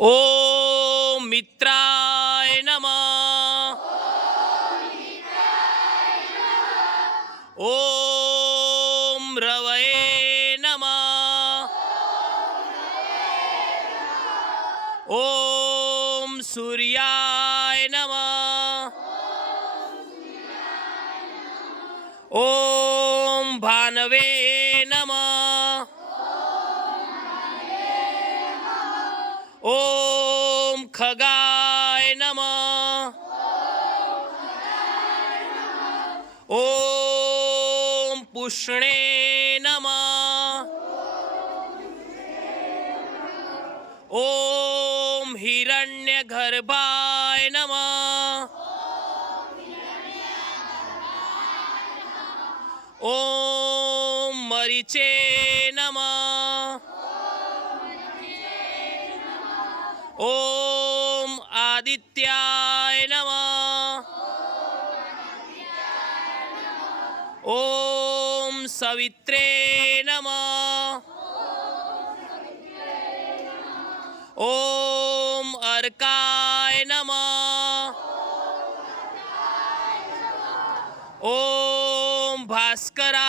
ओम मित्राय नमः। ओम रवये नमः। ओम सूर्याय नमः। ओम भानवे नमः। ओम खगाय नमः। ओम पुष्णे नमः। ओम हिरण्यगर्भाय नमः। ओम मरीचे नमः। ओम आदित्याय नमः। ओम सवित्रे नमः। ओम अर्काय नमः। ओम भास्कराय